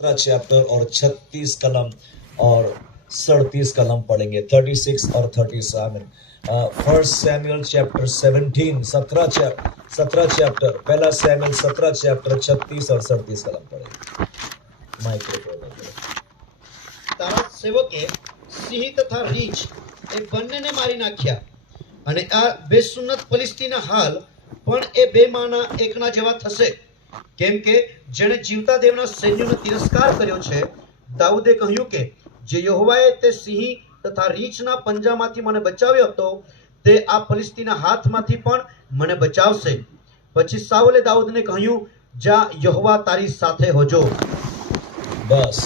Chapter और 36 कलम और 37 कलम पढ़ेंगे। 36 और 37। फर्स्ट सैमुअल चैप्टर 17 चैप्टर, पहला सैमुअल 17 चैप्टर 36 और 37 कलम पढ़ेंगे। माइक्रोफोन તારા સેવકે સિંહ તથા રીંછ એ બંનેને મારી નાખ્યા અને આ બેસુન્નત ફલિસ્તીના હાલ પણ એ બે માના એકના જેવા થશે કેમ કે જેણે જીવતા દેવના સૈન્યનો તિરસ્કાર કર્યો છે. દાઉદે કહ્યું કે જે યહોવાએ તે સિંહ તથા રીંછના પંજામાંથી મને બચાવ્યો હતો તે આ ફલિસ્તીના હાથમાંથી પણ મને બચાવશે. પછી સાઉલે દાઉદને કહ્યું, જા યહોવા તારી સાથે હોજો. बस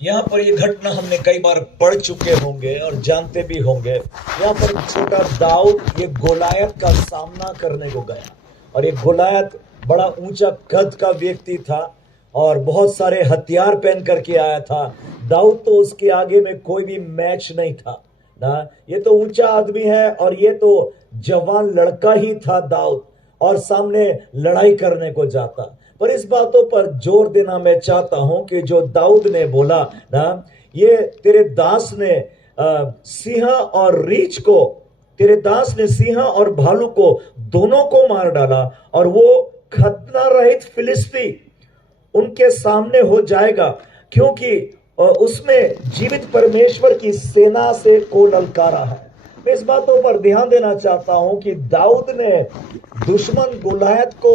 यहाँ पर ये घटना हमने कई बार पढ़ चुके होंगे और जानते भी होंगे। यहाँ पर छोटा दाऊद ये गोलायत का सामना करने को गया और ये गोलायत बड़ा ऊंचा कद का व्यक्ति था और बहुत सारे हथियार पहन करके आया था। दाऊद तो उसके आगे में कोई भी मैच नहीं था ना। ये तो ऊंचा आदमी है और ये तो जवान लड़का ही था दाऊद, और सामने लड़ाई करने को जाता। पर इस बातों पर जोर देना मैं चाहता हूं कि जो दाऊद ने बोला ना, ये तेरे दास ने सिंह और रीछ को, तेरे दास ने सिंह और भालू को दोनों को मार डाला और वो खतना रहित फिलिस्ती उनके सामने हो जाएगा, क्योंकि उसमें जीवित परमेश्वर की सेना से को ललकारा है। मैं इस बातों पर ध्यान देना चाहता हूं कि दाऊद ने दुश्मन गोलायत को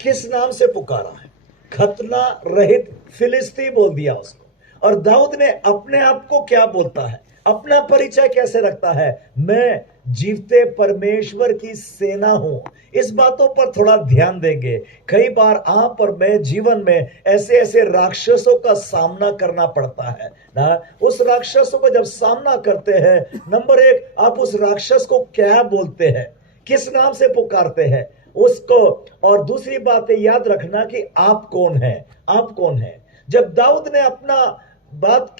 किस नाम से पुकारा है? खतना रहित फिलिस्ती बोल दिया उसको। और दाऊद ने अपने आप को क्या बोलता है, अपना परिचय कैसे रखता है? मैं जीवते परमेश्वर की सेना हूं। इस बातों पर थोड़ा ध्यान देंगे। कई बार आप और मैं जीवन में ऐसे ऐसे राक्षसों का सामना करना पड़ता है ना। उस राक्षसों का जब सामना करते हैं, नंबर एक, आप उस राक्षस को क्या बोलते हैं, किस नाम से पुकारते हैं उसको। और दूसरी बात याद रखना कि आप कौन है, आप कौन है। जब दाऊद ने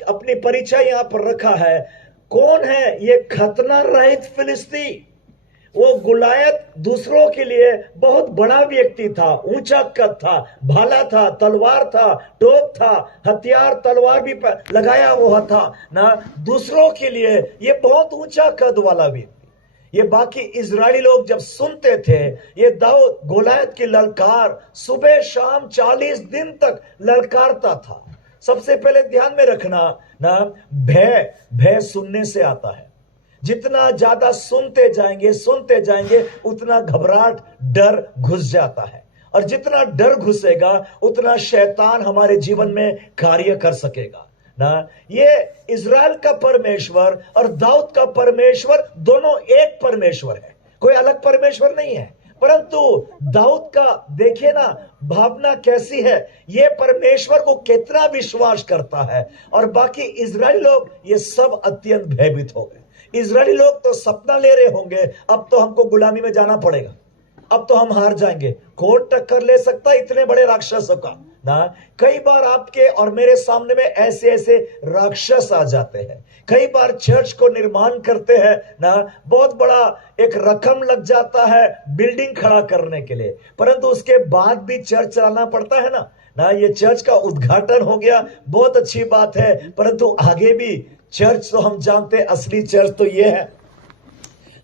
अपनी परिचय यहां पर रखा है, कौन है ये खतना रहित फिलिस्ती? वो गोलायत दूसरों के लिए बहुत बड़ा व्यक्ति था, ऊंचा कद था, भाला था, तलवार था, टोप था, हथियार तलवार भी लगाया हुआ था ना। दूसरों के लिए ये बहुत ऊंचा कद वाला व्यक्ति। ये बाकी इजरायली लोग जब सुनते थे ये दाऊद गोलायत की ललकार सुबह शाम 40 दिन तक ललकारता था। सबसे पहले ध्यान में रखना ना, भय सुनने से आता है। जितना ज्यादा सुनते जाएंगे उतना घबराहट, डर घुस जाता है, और जितना डर घुसेगा उतना शैतान हमारे जीवन में कार्य कर सकेगा ना। ये इज़राइल का परमेश्वर और दाऊद का परमेश्वर दोनों एक परमेश्वर है, कोई अलग परमेश्वर नहीं है। परंतु दाऊद का देखिए ना भावना कैसी है, ये परमेश्वर को कितना विश्वास करता है। और बाकी इज़राइली लोग ये सब अत्यंत भयभीत हो गए। इज़राइली लोग तो सपना ले रहे होंगे, अब तो हमको गुलामी में जाना पड़ेगा, अब तो हम हार जाएंगे, कौन टक्कर ले सकता है इतने बड़े राक्षसों का ना। कई बार आपके और मेरे सामने में ऐसे ऐसे राक्षस आ जाते हैं। कई बार चर्च को निर्माण करते हैं ना, बहुत बड़ा एक रकम लग जाता है बिल्डिंग खड़ा करने के लिए, परंतु उसके बाद भी चर्च चलाना पड़ता है ना। ये चर्च का उद्घाटन हो गया, बहुत अच्छी बात है, परंतु आगे भी चर्च तो हम जानते, असली चर्च तो ये है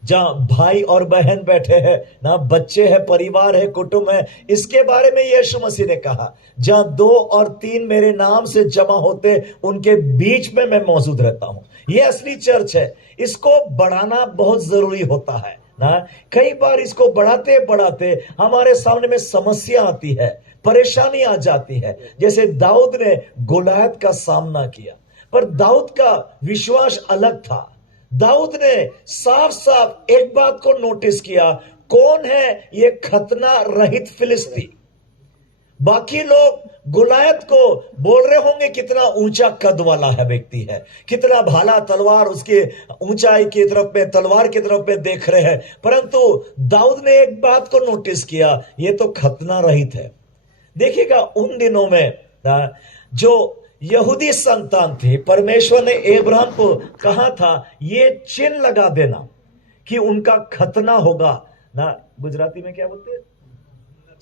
जहां भाई और बहन बैठे हैं ना, बच्चे हैं, परिवार है, कुटुंब है। इसके बारे में यीशु मसीह ने कहा, जहां 2 और 3 मेरे नाम से जमा होते उनके बीच में मैं मौजूद रहता हूं। ये असली चर्च है। इसको बढ़ाना बहुत जरूरी होता है ना। कई बार इसको बढ़ाते बढ़ाते हमारे सामने में समस्या आती है, परेशानी आ जाती है। जैसे दाऊद ने गोलायत का सामना किया, पर दाऊद का विश्वास अलग था। दाऊद ने साफ साफ एक बात को नोटिस किया, कौन है ये खतना रहित फिलिस्ती? बाकी लोग गोलायत को बोल रहे होंगे कितना ऊंचा कद वाला है व्यक्ति है, कितना भाला तलवार, उसके ऊंचाई की तरफ में, तलवार की तरफ में देख रहे हैं। परंतु दाऊद ने एक बात को नोटिस किया, ये तो खतना रहित है। देखिएगा उन दिनों में जो यहूदी संतान थे, परमेश्वर ने अब्राहम को कहा था ये चिन्ह लगा देना कि उनका खतना होगा ना। गुजराती में क्या बोलते हैं?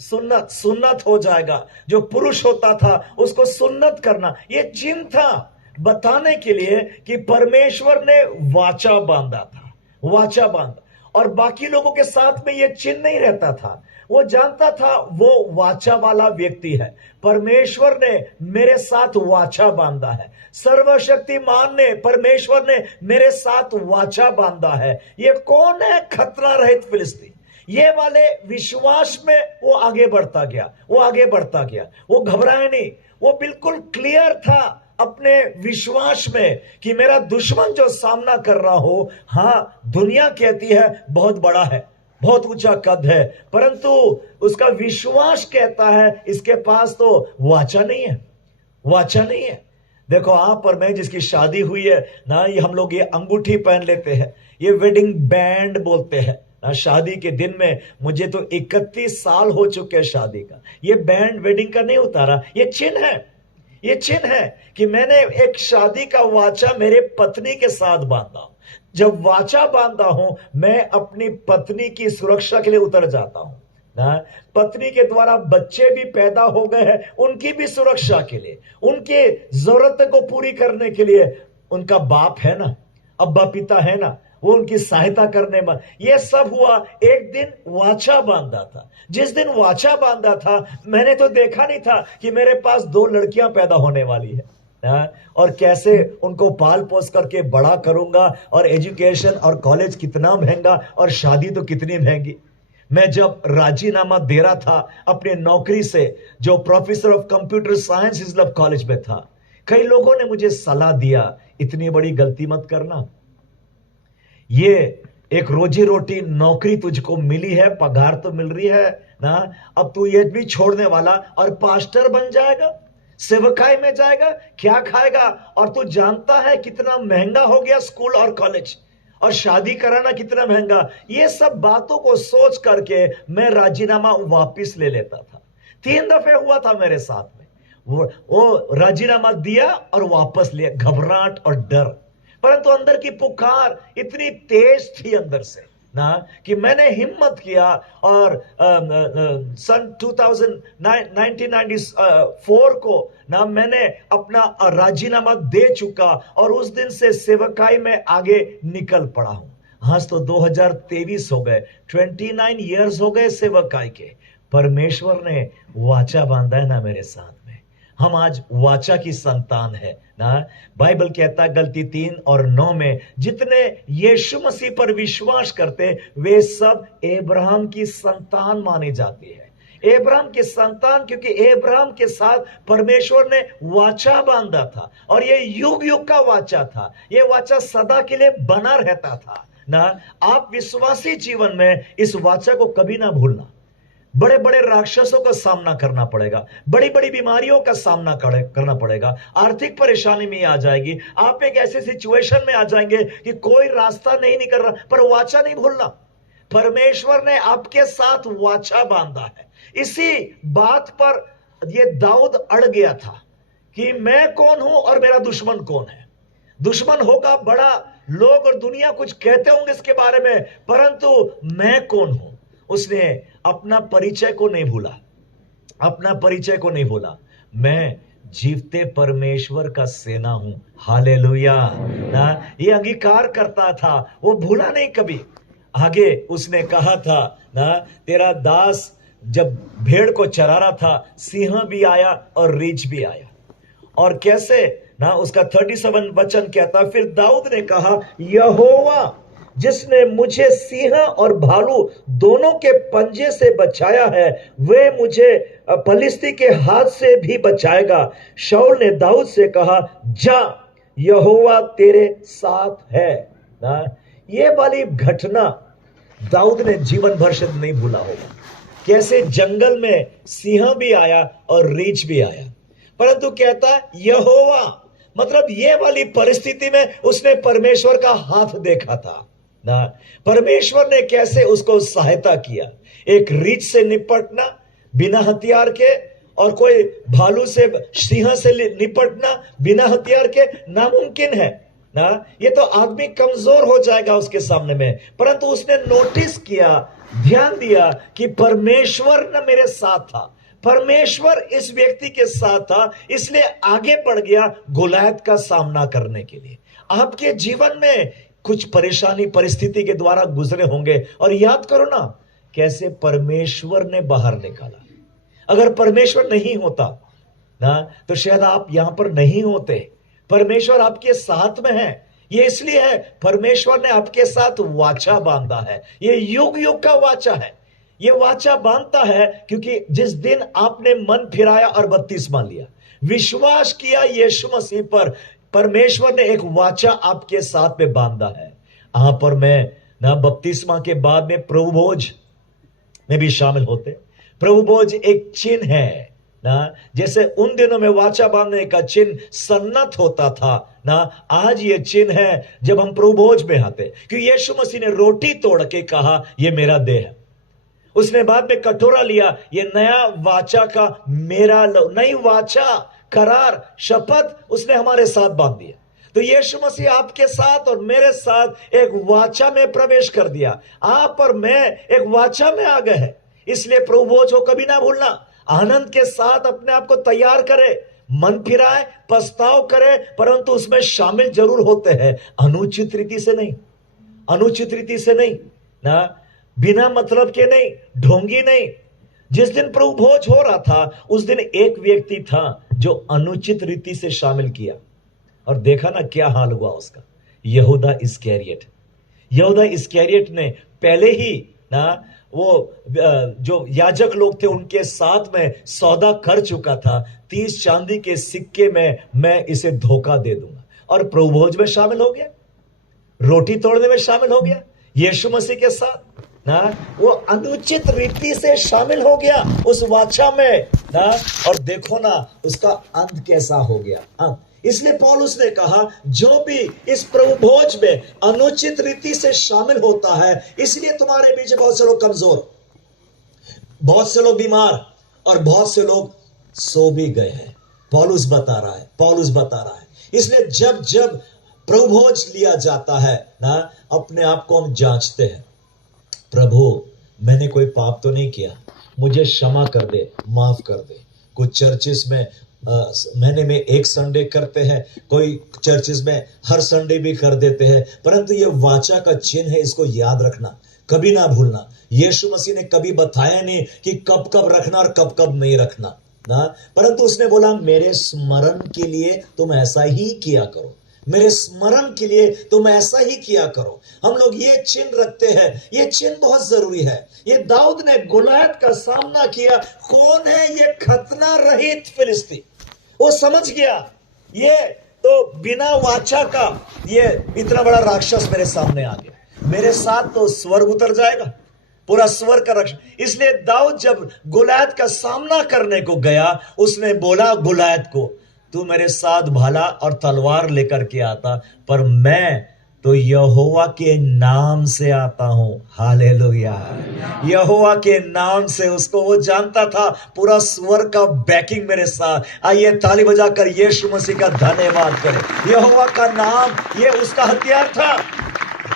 सुन्नत सुन्नत हो जाएगा। जो पुरुष होता था उसको सुन्नत करना, ये चिन्ह था बताने के लिए कि परमेश्वर ने वाचा बांधा था, वाचा बांधा। और बाकी लोगों के साथ में यह चिन्ह नहीं रहता था। वो जानता था वो वाचा वाला व्यक्ति है, परमेश्वर ने मेरे साथ वाचा बांधा है, सर्वशक्तिमान ने, परमेश्वर ने मेरे साथ वाचा बांधा है। ये कौन है? खतरा रहित फिलिस्ती। ये वाले विश्वास में वो आगे बढ़ता गया, वो आगे बढ़ता गया, वो घबराया नहीं, वो बिल्कुल क्लियर था अपने विश्वास में कि मेरा दुश्मन जो सामना कर रहा हो, हाँ दुनिया कहती है बहुत बड़ा है, बहुत ऊंचा कद है, परंतु उसका विश्वास कहता है इसके पास तो वाचा नहीं है, वाचा नहीं है। देखो आप और मैं जिसकी शादी हुई है ना, ये हम लोग ये अंगूठी पहन लेते हैं, ये वेडिंग बैंड बोलते हैं ना। शादी के दिन में मुझे तो 31 साल हो चुके हैं शादी का, ये बैंड वेडिंग का नहीं उतारा, ये चिन्ह है, ये चिन्ह है कि मैंने एक शादी का वाचा मेरे पत्नी के साथ बांधा। जब वाचा बांधा हूं, मैं अपनी पत्नी की सुरक्षा के लिए उतर जाता हूं ना। पत्नी के द्वारा बच्चे भी पैदा हो गए हैं, उनकी भी सुरक्षा के लिए, उनके जरूरत को पूरी करने के लिए उनका बाप है ना, अब्बा पिता है ना, वो उनकी सहायता करने में। यह सब हुआ एक दिन वाचा बांधा था। जिस दिन वाचा बांधा था, मैंने तो देखा नहीं था कि मेरे पास 2 लड़कियां पैदा होने वाली है और कैसे उनको पाल पोस करके बड़ा करूंगा, और एजुकेशन और कॉलेज कितना महंगा और शादी तो कितनी महंगी। मैं जब राजीनामा दे रहा था अपने नौकरी से, जो professor of computer science Islam college में था, कई लोगों ने मुझे सलाह दिया, इतनी बड़ी गलती मत करना, ये एक रोजी रोटी नौकरी तुझको मिली है, पगार तो मिल रही है ना, अब तू ये भी छोड़ने वाला और पास्टर बन जाएगा, सेवकाई में जाएगा, क्या खाएगा? और तू जानता है कितना महंगा हो गया स्कूल और कॉलेज, और शादी कराना कितना महंगा। ये सब बातों को सोच करके मैं राजीनामा वापस ले लेता था। 3 दफे हुआ था मेरे साथ में, वो राजीनामा दिया और वापस लिया, घबराहट और डर। परंतु अंदर की पुकार इतनी तेज थी अंदर से ना कि मैंने हिम्मत किया, और सन 1994 को ना मैंने अपना राजीनामा दे चुका, और उस दिन से सेवकाई में आगे निकल पड़ा हूं। आज तो 2023 हो गए, 29 इयर्स हो गए सेवकाई के। परमेश्वर ने वाचा बांधा है ना मेरे साथ में, हम आज वाचा की संतान है ना। बाइबल कहता है गलती 3 और 9 में, जितने यीशु मसीह पर विश्वास करते वे सब अब्राहम की संतान मानी जाती है। अब्राहम की संतान, क्योंकि अब्राहम के साथ परमेश्वर ने वाचा बांधा था, और ये युग युग का वाचा था, ये वाचा सदा के लिए बना रहता था ना। आप विश्वासी जीवन में इस वाचा को कभी ना भूलना। बड़े बड़े राक्षसों का सामना करना पड़ेगा, बड़ी बड़ी बीमारियों का सामना करना पड़ेगा, आर्थिक परेशानी में आ जाएगी, आप एक ऐसे सिचुएशन में आ जाएंगे कि कोई रास्ता नहीं निकल रहा, पर वाचा नहीं भूलना। परमेश्वर ने आपके साथ वाचा बांधा है। इसी बात पर ये दाऊद अड़ गया था कि मैं कौन हूं और मेरा दुश्मन कौन है। दुश्मन होगा बड़ा, लोग और दुनिया कुछ कहते होंगे इसके बारे में, परंतु मैं कौन हूं। उसने अपना परिचय को नहीं भूला, अपना परिचय को नहीं भूला। मैं जीवते परमेश्वर का सेना हूं, हालेलुया ना। ये अंगीकार करता था, वो भूला नहीं कभी। आगे उसने कहा था ना, तेरा दास जब भेड़ को चरा रहा था, सिंह भी आया और रीछ भी आया। और कैसे ना, उसका 37 वचन कहता, फिर दाऊद ने कहा, यहोवा जिसने मुझे सिंह और भालू दोनों के पंजे से बचाया है, वे मुझे फलिस्ती के हाथ से भी बचाएगा। शाऊल ने दाऊद से कहा, जा, यहोवा तेरे साथ है ना। ये वाली घटना दाऊद ने जीवन भर से नहीं भूला होगा। कैसे जंगल में सिंह भी आया और रीछ भी आया, परंतु कहता है यहोवा, मतलब ये वाली परिस्थिति में उसने परमेश्वर का हाथ देखा था ना। परमेश्वर ने कैसे उसको सहायता किया। एक रीछ से निपटना बिना हथियार के, और कोई भालू से, सिंह से निपटना बिना हथियार के नामुमकिन है। ना, ये तो आदमी कमजोर हो जाएगा उसके सामने में। परंतु उसने नोटिस किया, ध्यान दिया कि परमेश्वर न मेरे साथ था, परमेश्वर इस व्यक्ति के साथ था, इसलिए आगे बढ़ गया गोलायत का सामना करने के लिए। आपके जीवन में कुछ परेशानी परिस्थिति के द्वारा गुजरे होंगे, और याद करो ना कैसे परमेश्वर ने बाहर निकाला। अगर परमेश्वर नहीं होता ना तो शायद आप यहां पर नहीं होते। परमेश्वर आपके साथ में है, ये इसलिए है परमेश्वर ने आपके साथ वाचा बांधा है। ये युग युग का वाचा है, ये वाचा बांधता है क्योंकि जिस दिन आपने मन फिराया और बपतिस्मा लिया, विश्वास किया यीशु मसीह पर, परमेश्वर ने एक वाचा आपके साथ में बांधा है। यहां पर मैं ना बपतिस्मा के बाद में प्रभु भोज में भी शामिल होते। प्रभु भोज एक चिन्ह है ना, जैसे उन दिनों में वाचा बांधने का चिन्ह सन्नत होता था ना, आज ये चिन्ह है जब हम प्रभु भोज में आते, क्योंकि यीशु मसीह ने रोटी तोड़ के कहा ये मेरा देह है। उसने बाद में कटोरा लिया, ये नया वाचा का मेरा नई वाचा, करार, शपथ उसने हमारे साथ बांध दिया। तो यीशु मसीह आपके साथ और मेरे साथ एक वाचा में प्रवेश कर दिया। आप और मैं एक वाचा में आ गए हैं, इसलिए प्रभु भोज को कभी ना भूलना। आनंद के साथ अपने आप को तैयार करे, मन फिराए, पछताव करे, परंतु उसमें शामिल जरूर होते हैं, अनुचित रीति से नहीं, अनुचित रीति से नहीं ना, बिना मतलब के नहीं, ढोंगी नहीं। जिस दिन प्रभु भोज हो रहा था उस दिन एक व्यक्ति था जो अनुचित रीति से शामिल किया, और देखा ना क्या हाल हुआ उसका, यहूदा इस्करियोत। यहूदा इस्करियोत ने पहले ही ना वो जो याजक लोग थे उनके साथ में सौदा कर चुका था, 30 चांदी के सिक्के में मैं इसे धोखा दे दूंगा, और प्रभु भोज में शामिल हो गया, रोटी तोड़ने में शामिल हो गया यीशु मसीह के साथ ना। वो अनुचित रीति से शामिल हो गया उस वाचा में ना, और देखो ना उसका अंत कैसा हो गया। इसलिए पौलुस ने कहा जो भी इस प्रभु भोज में अनुचित रीति से शामिल होता है, इसलिए तुम्हारे बीच बहुत से लोग कमजोर, बहुत से लोग बीमार, और बहुत से लोग सो भी गए हैं। पौलुस बता रहा है, पौलुस बता रहा है। इसलिए जब जब प्रभु भोज लिया जाता है ना, अपने आप को हम जांचते हैं, प्रभु मैंने कोई पाप तो नहीं किया, मुझे क्षमा कर दे, माफ कर दे। कुछ चर्चिस में महीने में एक संडे करते हैं, कोई चर्चिस में हर संडे भी कर देते हैं, परंतु ये वाचा का चिन्ह है, इसको याद रखना, कभी ना भूलना। यीशु मसीह ने कभी बताया नहीं कि कब कब रखना और कब कब नहीं रखना ना, परंतु उसने बोला मेरे स्मरण के लिए तुम ऐसा ही किया करो, मेरे स्मरण के लिए तुम ऐसा ही किया करो। हम लोग ये चिन्ह रखते हैं, ये चिन्ह बहुत जरूरी है। ये दाऊद ने गोलायत का सामना किया, कौन है ये खतना रहित फिलिस्ती, वो समझ गया ये तो बिना वाचा का ये इतना बड़ा राक्षस मेरे सामने आ गया, मेरे साथ तो स्वर्ग उतर जाएगा, पूरा स्वर्ग का रक्षक। इसलिए दाऊद जब गोलायत का सामना करने को गया, उसने बोला गोलायत को तू मेरे साथ भाला और तलवार लेकर के आता, पर मैं तो यहोवा के नाम से आता हूं। हालेलुया, यहोवा के नाम से। उसको वो जानता था पूरा स्वर्ग का बैकिंग मेरे साथ। आइए ताली बजाकर यीशु मसीह का धन्यवाद करें। यहोवा का नाम ये उसका हथियार था।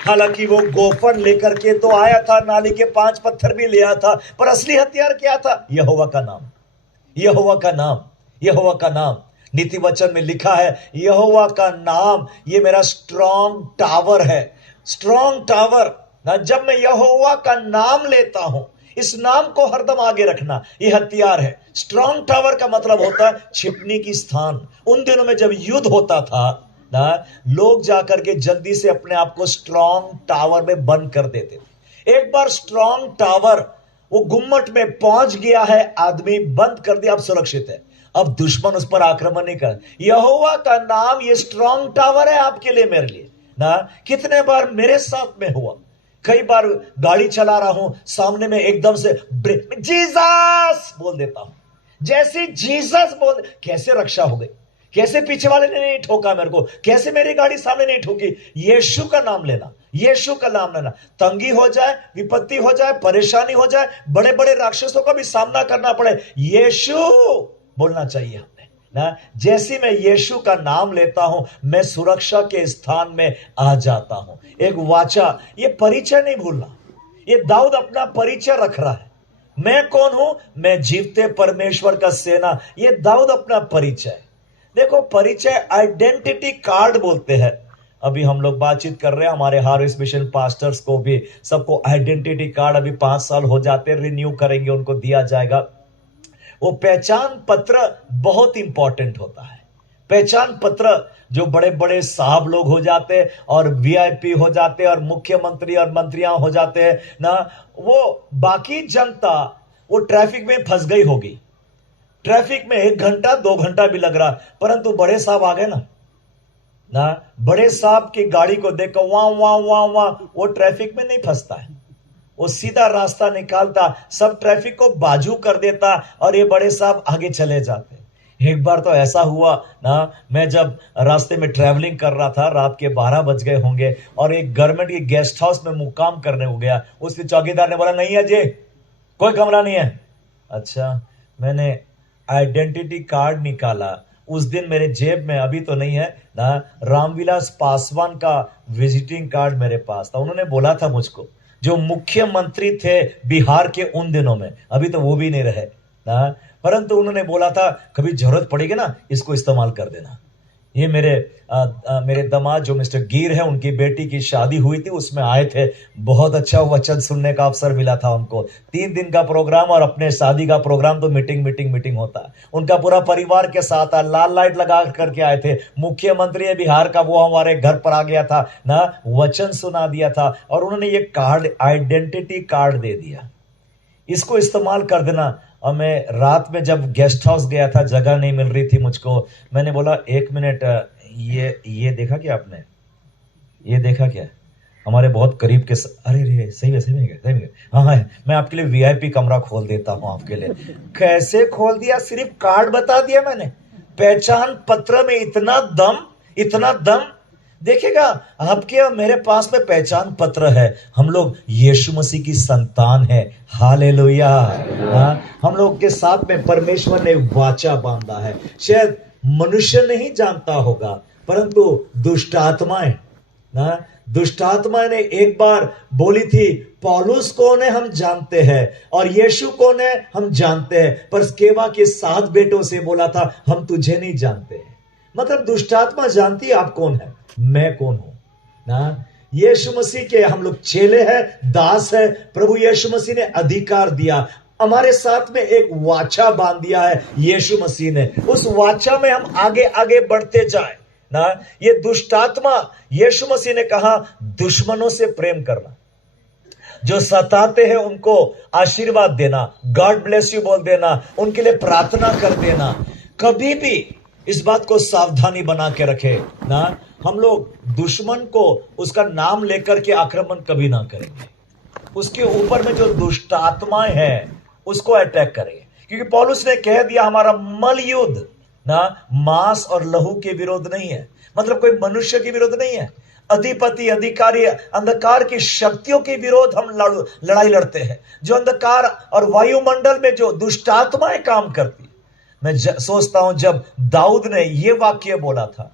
हालांकि वो गोफन लेकर के तो आया था, नाली के 5 पत्थर भी ले आया था, पर असली हथियार क्या था? यहोवा का नाम, यहोवा का नाम, यहोवा का नाम। नीति वचन में लिखा है यहोवा का नाम ये मेरा स्ट्रॉन्ग टावर है, स्ट्रॉन्ग टावर ना। जब मैं यहोवा का नाम लेता हूं, इस नाम को हरदम आगे रखना, ये हथियार है। स्ट्रॉन्ग टावर का मतलब होता है छिपने की स्थान। उन दिनों में जब युद्ध होता था ना, लोग जाकर के जल्दी से अपने आप को स्ट्रॉन्ग टावर में बंद कर देते थे। एक बार स्ट्रॉन्ग टावर वो गुम्मट में पहुंच गया है, आदमी बंद कर दिया, अब सुरक्षित है, अब दुश्मन उस पर आक्रमण नहीं कर। यहोवा का नाम ये स्ट्रॉन्ग टावर है आपके लिए, मेरे लिए ना। कितने बार मेरे साथ में हुआ, कई बार गाड़ी चला रहा हूं, सामने में एकदम से जीसस बोल देता हूं, जैसे जीसस बोल, कैसे रक्षा हो गई, कैसे पीछे वाले ने नहीं ठोका मेरे को, कैसे मेरी गाड़ी सामने नहीं ठोकी। यीशु का नाम लेना, यीशु का नाम लेना। तंगी हो जाए, विपत्ति हो जाए, परेशानी हो जाए, बड़े बड़े राक्षसों का भी सामना करना पड़े, यीशु बोलना चाहिए हमें ना, जैसे मैं यीशु का नाम लेता हूं मैं सुरक्षा के स्थान में आ जाता हूं। एक वाचा, ये परिचय नहीं भूलना। ये दाऊद अपना परिचय रख रहा है, मैं कौन हूं, मैं जीवते परमेश्वर का सेना। ये दाऊद अपना परिचय, देखो परिचय आइडेंटिटी कार्ड बोलते हैं। अभी हम लोग बातचीत कर रहे हैं, हमारे हार्वेस्ट मिशन पास्टर्स को भी सबको आइडेंटिटी कार्ड अभी 5 साल हो जाते हैं, रिन्यू करेंगे, उनको दिया जाएगा। वो पहचान पत्र बहुत इंपॉर्टेंट होता है। पहचान पत्र जो बड़े बड़े साहब लोग हो जाते हैं और वीआईपी हो जाते हैं और मुख्यमंत्री और मंत्रियां हो जाते हैं ना, वो बाकी जनता वो ट्रैफिक में फंस गई होगी, ट्रैफिक में 1 घंटा 2 घंटा भी लग रहा, परंतु बड़े साहब आ गए ना, बड़े साहब की गाड़ी को देखकर वहां वहां वहां वहां, वो ट्रैफिक में नहीं फंसता है, वो सीधा रास्ता निकालता, सब ट्रैफिक को बाजू कर देता और ये बड़े साहब आगे चले जाते। एक बार तो ऐसा हुआ ना, मैं जब रास्ते में ट्रैवलिंग कर रहा था, रात के 12 बज गए होंगे और एक गवर्नमेंट के गेस्ट हाउस में मुकाम करने को गया। उसके चौकीदार ने बोला नहीं अजय कोई कमरा नहीं है। अच्छा, मैंने आइडेंटिटी कार्ड निकाला, उस दिन मेरे जेब में, अभी तो नहीं है ना, रामविलास पासवान का विजिटिंग कार्ड मेरे पास था। उन्होंने बोला था मुझको, जो मुख्यमंत्री थे बिहार के उन दिनों में, अभी तो वो भी नहीं रहे ना, परंतु उन्होंने बोला था कभी जरूरत पड़ेगी ना इसको इस्तेमाल कर देना। ये मेरे दामाद जो मिस्टर गिर है, उनकी बेटी की शादी हुई थी, उसमें आए थे, बहुत अच्छा वचन सुनने का अवसर मिला था उनको। 3 दिन का प्रोग्राम और अपने शादी का प्रोग्राम तो मीटिंग होता है। उनका पूरा परिवार के साथ लाल लाइट लगा करके आए थे। मुख्यमंत्री बिहार का वो हमारे घर पर आ गया था ना, वचन सुना दिया था और उन्होंने ये कार्ड, आइडेंटिटी कार्ड दे दिया, इसको इस्तेमाल कर देना। और मैं रात में जब गेस्ट हाउस गया था, जगह नहीं मिल रही थी मुझको, मैंने बोला 1 मिनट, ये देखा क्या आपने, ये देखा क्या, हमारे बहुत करीब के अरे रे सही है, हाँ है, मैं आपके लिए वीआईपी कमरा खोल देता हूं आपके लिए। कैसे खोल दिया, सिर्फ कार्ड बता दिया मैंने, पहचान पत्र में इतना दम। देखिएगा आपके और मेरे पास में पहचान पत्र है, हम लोग यीशु मसीह की संतान है, हालेलुया। हम लोग के साथ में परमेश्वर ने वाचा बांधा है। शायद मनुष्य नहीं जानता होगा, परंतु दुष्ट आत्माएं ने एक बार बोली थी, पौलुस कौन है हम जानते हैं और यीशु कौन है हम जानते हैं, पर स्केवा के 7 बेटों से बोला था हम तुझे नहीं जानते। मतलब दुष्ट आत्मा जानती है आप कौन है, मैं कौन हूं ना। यीशु मसीह के हम लोग चेले हैं, दास है। प्रभु यीशु मसीह ने अधिकार दिया, हमारे साथ में एक वाचा बांध दिया है यीशु मसीह ने। उस वाचा में हम आगे आगे बढ़ते जाए ना। ये दुष्ट आत्मा, यीशु मसीह ने कहा दुश्मनों से प्रेम करना, जो सताते हैं उनको आशीर्वाद देना, गॉड ब्लेस यू बोल देना, उनके लिए प्रार्थना कर देना। कभी भी इस बात को सावधानी बना के रखे ना, हम लोग दुश्मन को उसका नाम लेकर के आक्रमण कभी ना करेंगे, उसके ऊपर में जो दुष्ट आत्माएं हैं उसको अटैक करेंगे। क्योंकि पौलुस ने कह दिया हमारा मल युद्ध ना मांस और लहू के विरोध नहीं है, मतलब कोई मनुष्य के विरोध नहीं है, अधिपति अधिकारी अंधकार की शक्तियों के विरोध हम लड़ाई लड़ते हैं, जो अंधकार और वायुमंडल में जो दुष्ट आत्माएं काम करती। मैं सोचता हूं जब दाऊद ने ये वाक्य बोला था,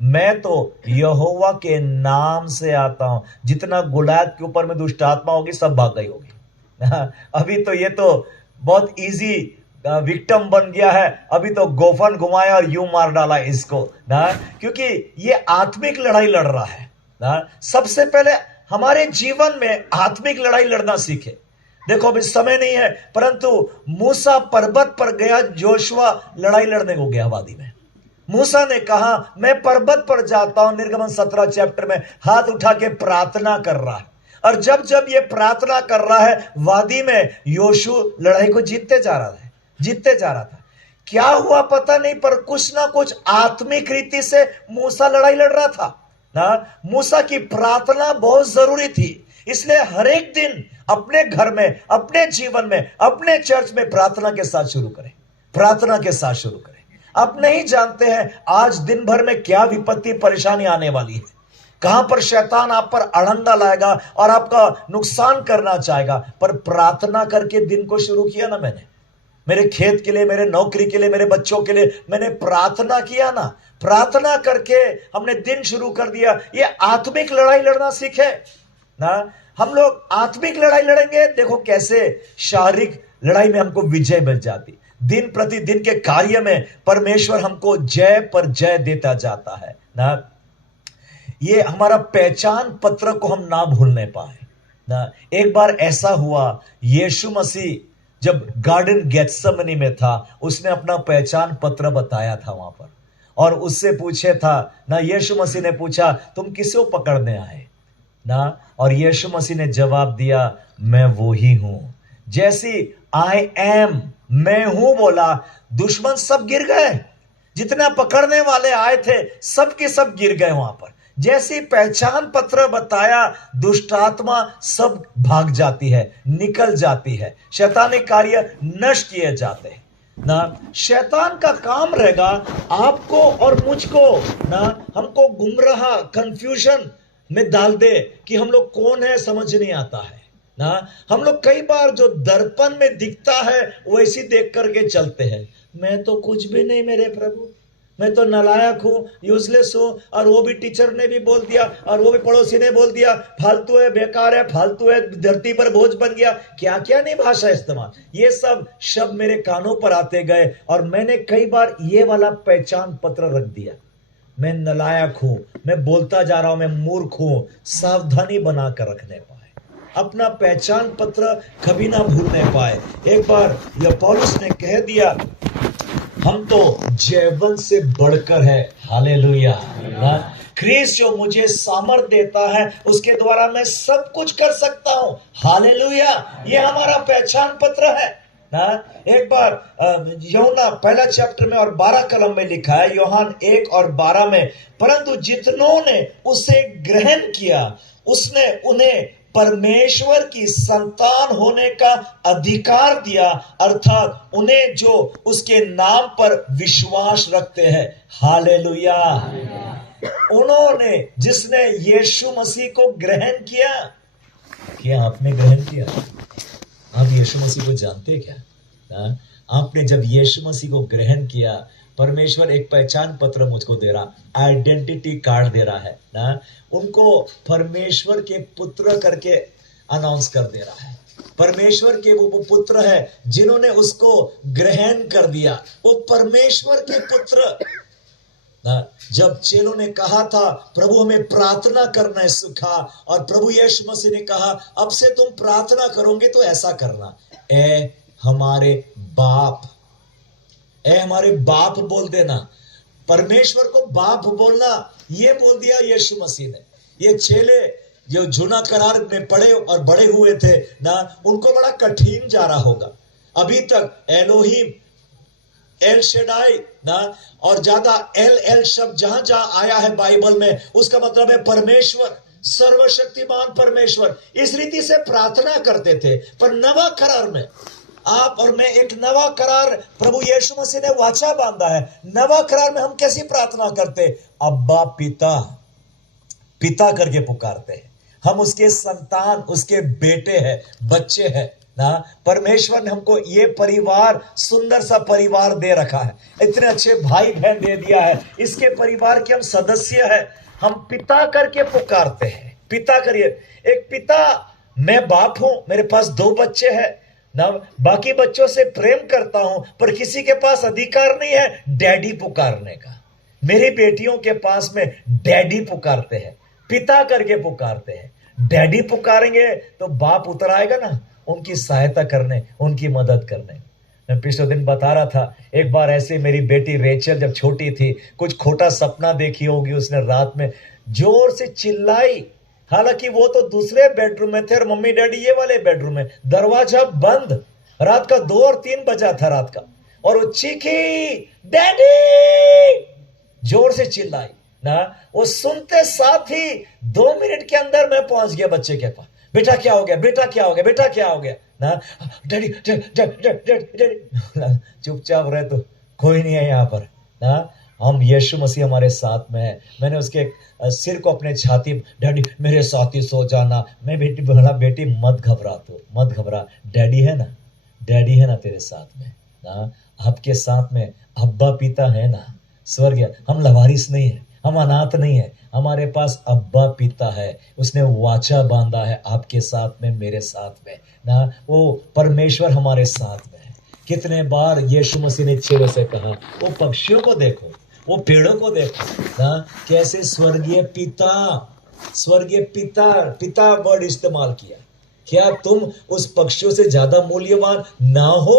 मैं तो यहोवा के नाम से आता हूं, जितना गुलायत के ऊपर में दुष्ट आत्मा होगी सब भाग गई होगी। अभी तो ये तो बहुत इजी विक्टिम बन गया है, अभी तो गोफन घुमाया और यूं मार डाला इसको ना, क्योंकि ये आत्मिक लड़ाई लड़ रहा है ना। सबसे पहले हमारे जीवन में आत्मिक लड़ाई लड़ना सीखे। देखो अभी समय नहीं है, परंतु मूसा पर्वत पर गया, जोशुआ लड़ाई लड़ने को गया वादी में। मूसा ने कहा मैं पर्वत पर जाता हूं, निर्गमन 17 चैप्टर में हाथ उठा के प्रार्थना कर रहा है, और जब जब ये प्रार्थना कर रहा है वादी में, योशु लड़ाई को जीतते जा रहा था। क्या हुआ पता नहीं, पर कुछ ना कुछ आत्मिक रीति से मूसा लड़ाई लड़ रहा था ना। मूसा की प्रार्थना बहुत जरूरी थी, इसलिए हर एक दिन अपने घर में, अपने जीवन में, अपने चर्च में प्रार्थना के साथ शुरू करें। आप नहीं जानते हैं आज दिन भर में क्या विपत्ति परेशानी आने वाली है, कहां पर शैतान आप पर अड़ंगा लाएगा और आपका नुकसान करना चाहेगा। पर प्रार्थना करके दिन को शुरू किया ना मेरे खेत के लिए, मेरे नौकरी के लिए, मेरे बच्चों के लिए मैंने प्रार्थना किया ना, प्रार्थना करके हमने दिन शुरू कर दिया। ये आत्मिक लड़ाई लड़ना सीखे ना। हम लोग आत्मिक लड़ाई लड़ेंगे, देखो कैसे शारीरिक लड़ाई में हमको विजय मिल जाती। दिन प्रतिदिन के कार्य में परमेश्वर हमको जय पर जय देता जाता है ना। ये हमारा पहचान पत्र को हम ना भूलने पाए ना। एक बार ऐसा हुआ, यीशु मसीह जब गार्डन गेत्सेमनी में था, उसने अपना पहचान पत्र बताया था वहां पर, और उससे पूछे था ना, यीशु मसीह ने पूछा तुम किसको पकड़ने आए ना, और यीशु मसीह ने जवाब दिया मैं वो ही हूं। जैसी आई एम, मैं हूं बोला, दुश्मन सब गिर गए। जितना पकड़ने वाले आए थे सब के सब गिर गए वहां पर। जैसी पहचान पत्र बताया, दुष्ट आत्मा सब भाग जाती है, निकल जाती है, शैतानी कार्य नष्ट किए जाते हैं ना। शैतान का काम रहेगा आपको और मुझको ना, हमको गुमराह कंफ्यूजन में डाल दे कि हम लोग कौन है, समझ नहीं आता है ना। हम लोग कई बार जो दर्पण में दिखता है वैसी देख करके चलते हैं। मैं तो कुछ भी नहीं मेरे प्रभु, मैं तो नालायक हूं, यूजलेस हूं, और वो भी टीचर ने भी बोल दिया, और वो भी पड़ोसी ने बोल दिया फालतू है, बेकार है, फालतू है, धरती पर बोझ बन गया, क्या क्या नहीं भाषा इस्तेमाल। ये सब शब्द मेरे कानों पर आते गए, और मैंने कई बार ये वाला पहचान पत्र रख दिया। मैं नालायक हूं, मैं बोलता जा रहा हूं, मैं मूर्ख हूं। सावधानी बनाकर रखने पाए, अपना पहचान पत्र कभी ना भूलने पाए। एक बार यह पौलुस ने कह दिया हम तो जयवंत से बढ़कर है, हालेलुया ना। ख्रीस्त जो मुझे सामर्थ देता है उसके द्वारा मैं सब कुछ कर सकता हूं, हालेलुया। ये हमारा पहचान पत्र है ना। एक बार यूहन्ना पहला चैप्टर में और 12 कलम में लिखा है, यूहन्ना 1 और 12 में, परंतु जितनों ने उसे ग्रहण किया उसने उन्हें परमेश्वर की संतान होने का अधिकार दिया, अर्थात उन्हें जो उसके नाम पर विश्वास रखते हैं, हालेलुया। उन्होंने, जिसने यीशु मसीह को ग्रहण किया, क्या आपने ग्रहण किया? आप यीशु मसीह को जानते हैं क्या? आपने जब यीशु मसीह को ग्रहण किया, परमेश्वर एक पहचान पत्र मुझको दे रहा, आइडेंटिटी कार्ड दे रहा है ना। उनको परमेश्वर के पुत्र करके अनाउंस कर दे रहा है। परमेश्वर के वो पुत्र है जिन्होंने उसको ग्रहण कर दिया, वो परमेश्वर के पुत्र। जब चेलों ने कहा था प्रभु हमें प्रार्थना करना है सिखा, और प्रभु यीशु मसीह ने कहा अब से तुम प्रार्थना करोगे तो ऐसा करना, ए हमारे बाप, ए हमारे बाप बोल देना। परमेश्वर को बाप बोलना, ये बोल दिया यीशु मसीह ने। ये चेले जो जूना करार में पड़े और बड़े हुए थे ना, उनको बड़ा कठिन जा रहा होगा। अभी तक एलोहिम, एल शेडाई ना, और ज्यादा एल शब्द जहां जहां आया है बाइबल में, उसका मतलब है परमेश्वर, सर्वशक्तिमान परमेश्वर। इस रीति से प्रार्थना करते थे। पर नवा करार में आप और मैं एक नवा करार प्रभु यीशु मसीह ने वाचा बांधा है। नवा करार में हम कैसी प्रार्थना करते? अब्बा पिता, पिता करके पुकारते हैं। हम उसके संतान, उसके बेटे हैं, बच्चे हैं ना। परमेश्वर ने हमको ये परिवार, सुंदर सा परिवार दे रखा है, इतने अच्छे भाई बहन दे दिया है, इसके परिवार के हम सदस्य हैं। हम पिता करके पुकारते हैं, पिता करिए। एक पिता, मैं बाप हूं, मेरे पास 2 बच्चे हैं ना, बाकी बच्चों से प्रेम करता हूं, पर किसी के पास अधिकार नहीं है डैडी पुकारने का। मेरी बेटियों के पास में डैडी पुकारते हैं, पिता करके पुकारते हैं। डैडी पुकारेंगे तो बाप उतर आएगा ना, उनकी सहायता करने, उनकी मदद करने। मैं पिछले दिन बता रहा था, एक बार ऐसे मेरी बेटी रेचल जब छोटी थी, कुछ खोटा सपना देखी होगी उसने, रात में जोर से चिल्लाई। हालांकि वो तो दूसरे बेडरूम में थे और मम्मी डैडी ये वाले बेडरूम में, दरवाजा बंद, रात का 2 और 3 बजा था रात का, और वो चीखी डैडी, जोर से चिल्लाई ना। वो सुनते साथ ही 2 मिनट के अंदर मैं पहुंच गया बच्चे के पास। बेटा क्या हो गया, बेटा क्या हो गया, बेटा क्या हो गया ना। डैडी डैडी, चुपचाप रहे तो कोई नहीं है यहाँ पर ना। हम यीशु मसीह हमारे साथ में है। मैंने उसके सिर को अपने छाती, डैडी मेरे साथ ही सो जाना। मैं बेटी बोला, बेटी मत घबरा, तू मत घबरा, डैडी है ना, डैडी है ना तेरे साथ में, ना, आपके साथ में अब्बा पिता है ना, स्वर्गीय। हम लवारिस नहीं है, हम अनाथ नहीं है, हमारे पास अब्बा पिता है। उसने वाचा बांधा है आपके साथ में, मेरे साथ में ना। वो परमेश्वर हमारे साथ में है। कितने बार यीशु मसीह ने चेहरे से कहा, वो पक्षियों को देखो, वो पेड़ों को देखो ना, कैसे स्वर्गीय पिता, स्वर्गीय पिता, पिता वर्ड इस्तेमाल किया। क्या तुम उस पक्षियों से ज्यादा मूल्यवान ना हो?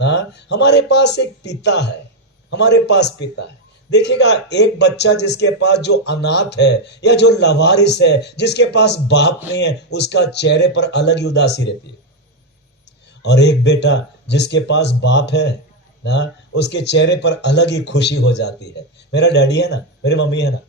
हाँ, हमारे पास एक पिता है, हमारे पास पिता है। देखिएगा, एक बच्चा जिसके पास जो अनाथ है या जो लवारिस है, जिसके पास बाप नहीं है, उसका चेहरे पर अलग ही उदासी रहती है। और एक बेटा जिसके पास बाप है ना, उसके चेहरे पर अलग ही खुशी हो जाती है। मेरा डैडी है ना, मेरी मम्मी है ना,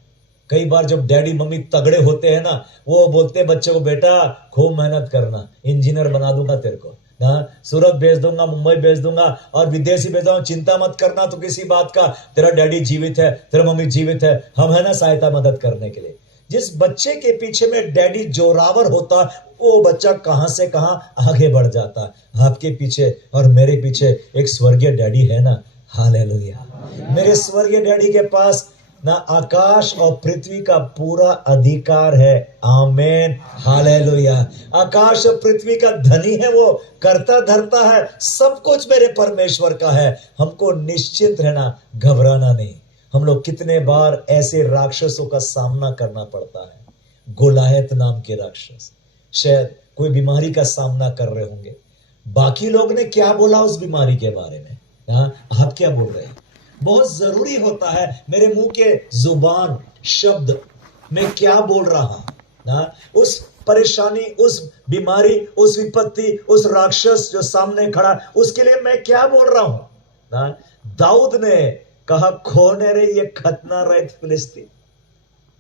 कई बार जब डैडी मम्मी तगड़े होते हैं ना, वो बोलते हैं बच्चे को, बेटा खूब मेहनत करना, इंजीनियर बना दूंगा तेरे को ना, सूरत भेज दूंगा, मुंबई भेज दूंगा और विदेशी भेज दूंगा, चिंता मत करना तो किसी बात का, तेरा डैडी जीवित है, तेरा मम्मी जीवित है, हम है ना सहायता मदद करने के लिए। जिस बच्चे के पीछे में डैडी जोरावर होता, वो बच्चा कहां से कहां आगे बढ़ जाता। आपके पीछे और मेरे पीछे एक स्वर्गीय डैडी है ना, हालेलुया। मेरे स्वर्गीय डैडी के पास ना आकाश और पृथ्वी का पूरा अधिकार है, आमेन, हालेलुया। आकाश और पृथ्वी का धनी है वो, करता धरता है, सब कुछ मेरे परमेश्वर का है। हमको निश्चिंत रहना, घबराना नहीं। हम लोग कितने बार ऐसे राक्षसों का सामना करना पड़ता है, गोलायत नाम के राक्षस। शायद कोई बीमारी का सामना कर रहे होंगे, बाकी लोग ने क्या बोला उस बीमारी के बारे में, हाँ, आप क्या बोल रहे हैं? बहुत जरूरी होता है मेरे मुंह के जुबान, शब्द, मैं क्या बोल रहा हूं ना, उस परेशानी, उस बीमारी, उस विपत्ति, उस राक्षस जो सामने खड़ा, उसके लिए मैं क्या बोल रहा हूं ना। दाऊद ने कहा, कौन है रे ये खतना रहित फिलिस्ती।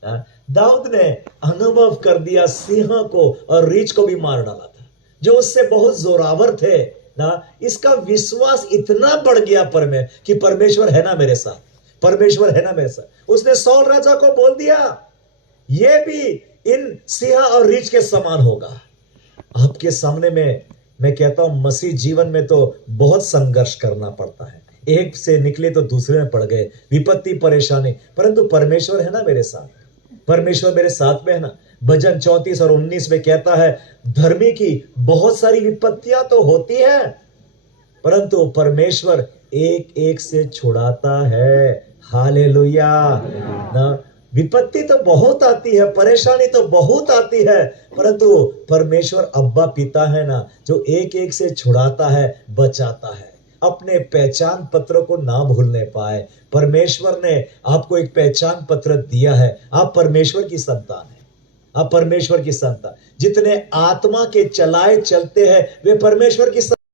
दाऊद ने अनुभव कर दिया, सिंह को और रीछ को भी मार डाला था, जो उससे बहुत जोरावर थे ना। इसका विश्वास इतना बढ़ गया पर में कि परमेश्वर है ना मेरे साथ, परमेश्वर है ना मेरे साथ। उसने सौल राजा को बोल दिया, ये भी इन सिंह और रीछ के समान होगा। आपके सामने में मैं कहता हूं, मसीह जीवन में तो बहुत संघर्ष करना पड़ता है। एक से निकले तो दूसरे में पड़ गए, विपत्ति, परेशानी, परंतु परमेश्वर है ना मेरे साथ, परमेश्वर मेरे साथ में है ना। भजन 34 और 19 में कहता है, धर्मी की बहुत सारी विपत्तियां तो होती है, परंतु परमेश्वर एक एक से छुड़ाता है, हालेलुया ना। विपत्ति तो बहुत आती है, परेशानी तो बहुत आती है, परंतु परमेश्वर अब्बा पिता है ना, जो एक एक से छुड़ाता है, बचाता है। अपने पहचान पत्र को ना भूलने पाए। परमेश्वर ने आपको एक पहचान पत्र दिया है, आप परमेश्वर की संतान है, आप परमेश्वर की संतान। जितने आत्मा के चलाए चलते हैं वे परमेश्वर की